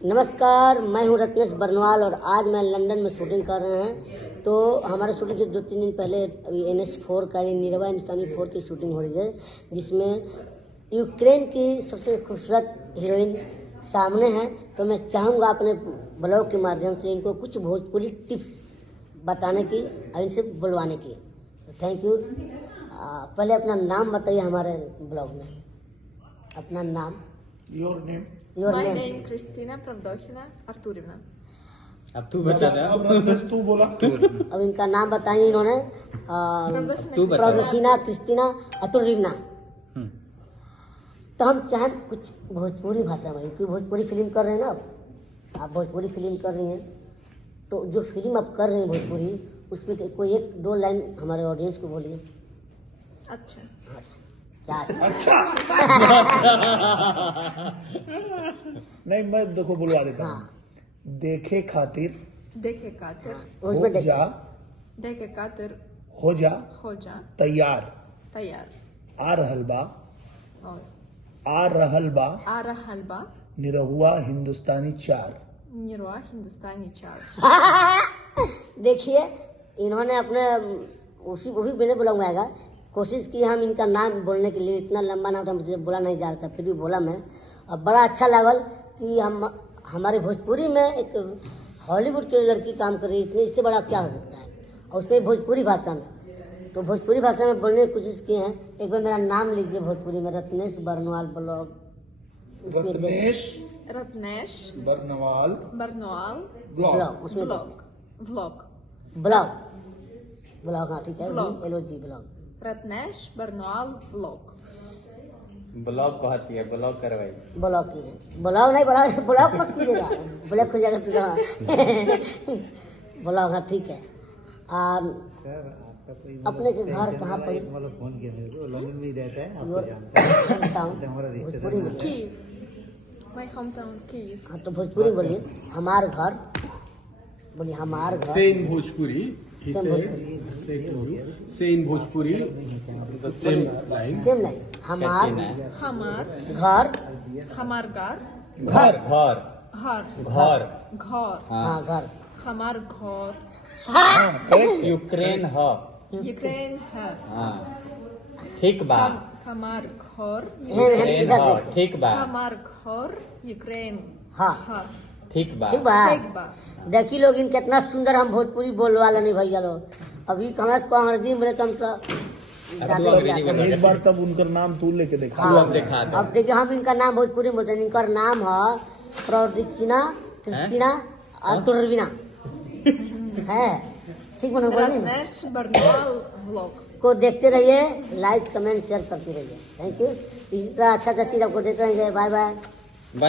नमस्कार, मैं हूं रत्नेश बर्नवाल और आज मैं लंदन में शूटिंग कर रहे हैं। तो हमारे शूटिंग से 2-3 दिन पहले अभी NH4 का निर्भया हिंदुस्तानी 4 की शूटिंग हो रही है, जिसमें यूक्रेन की सबसे खूबसूरत हीरोइन सामने है। तो मैं चाहूँगा अपने ब्लॉग के माध्यम से इनको कुछ भोजपुरी टिप्स बताने की और इनसे बुलवाने की। तो थैंक यू। पहले अपना नाम बताइए हमारे ब्लॉग में। अपना नाम। Your name. My name Kristina Pravdochina Arturovna. अब तू बता दे। अब तू बोला। अब इनका नाम बताइए इन्होंने। प्रोडोखिना क्रिस्टीना अतुर्रिवना। तो हम चाहें कुछ भोजपुरी भाषा में, क्योंकि भोजपुरी फिल्म कर रहे हैं ना आप भोजपुरी फिल्म कर रही हैं, तो जो फिल्म आप कर रहे हैं भोजपुरी, उसमें कोई 1-2 लाइन हमारे ऑडियंस को बोलिए। अच्छा। क्या अच्छा? नहीं, मैं देखो बुलवा देता हूँ। हाँ। देखे खातिर देखे खातिर उसमें हो जा, देखे खातिर हो जा हो जा तैयार, तैयार आ रहल बा, और आ रहल बा, आ रहल बा निरहुआ हिंदुस्तानी 4। निरहुआ हिंदुस्तानी 4। देखिए, इन्होंने अपने वो भी मैंने बोला आएगा, कोशिश की हम इनका नाम बोलने के लिए। इतना लंबा नाम था, मुझे बोला नहीं जा रहा था, फिर भी बोला मैं। और बड़ा अच्छा लगल कि हमारे भोजपुरी में एक हॉलीवुड की लड़की काम कर रही है, इससे बड़ा क्या हो सकता है, और उसमें भोजपुरी भाषा में। तो भोजपुरी भाषा में बोलने की कोशिश की है। एक बार मेरा नाम लीजिए भोजपुरी में, रत्नेश बर्नवाल ब्लॉग। रत्नेश बर्नवाल बर्नवाल ब्लॉग, उसमें व्लॉग ब्लॉग। हाँ ठीक है, LOG blog. Ratnesh Barnwal vlog. Blog कहती है, ब्लॉग करवाई। ब्लॉग कीजिए, ब्लॉग नहीं ब्लॉग मत कीजिएगा, ब्लॉग हो जाएगा तो ब्लॉग। हाँ ठीक है। अपने के घर कहाँ पर? फोन किया मेरे को, लंदन में ही रहता है, आपको जानता है, हमारा रिश्तेदार। Kyiv, my home town Kyiv. हाँ तो भोजपुरी बोलिए। हमार घर बोलिए, हमार घर। Say in Bhojpuri. He Same said, say in Bhojpuri, the same line. Same line. हमार हमार घर, हमार घर घर घर घर घर घर हाँ घर। हमार घर यूक्रेन है। यूक्रेन है। हाँ ठीक बा। हमार घर यूक्रेन है, ठीक बा। हमार घर यूक्रेन हाँ है। ठीक बा। ठीक बा। ठीक बा। देखी लोग इन कितना सुंदर हम भोजपुरी बोलने वाले नहीं भैया लोग। अभी हमारे को अंग्रेजी में तो हम एक बार तब उनका नाम तू लेके देखा। अब देखिए, हम इनका नाम भोजपुरी में बोलते हैं। इनका नाम है प्रोडोखिना क्रिस्टीना अतुर्विना है। ठीक बनो बोलिए। रत्नेश बर्नवाल व्लॉग को देखते रहिए, लाइक कमेंट शेयर करते रहिए। Thank you. इसी तरह अच्छा चीज आपको देते रहेंगे। Bye bye.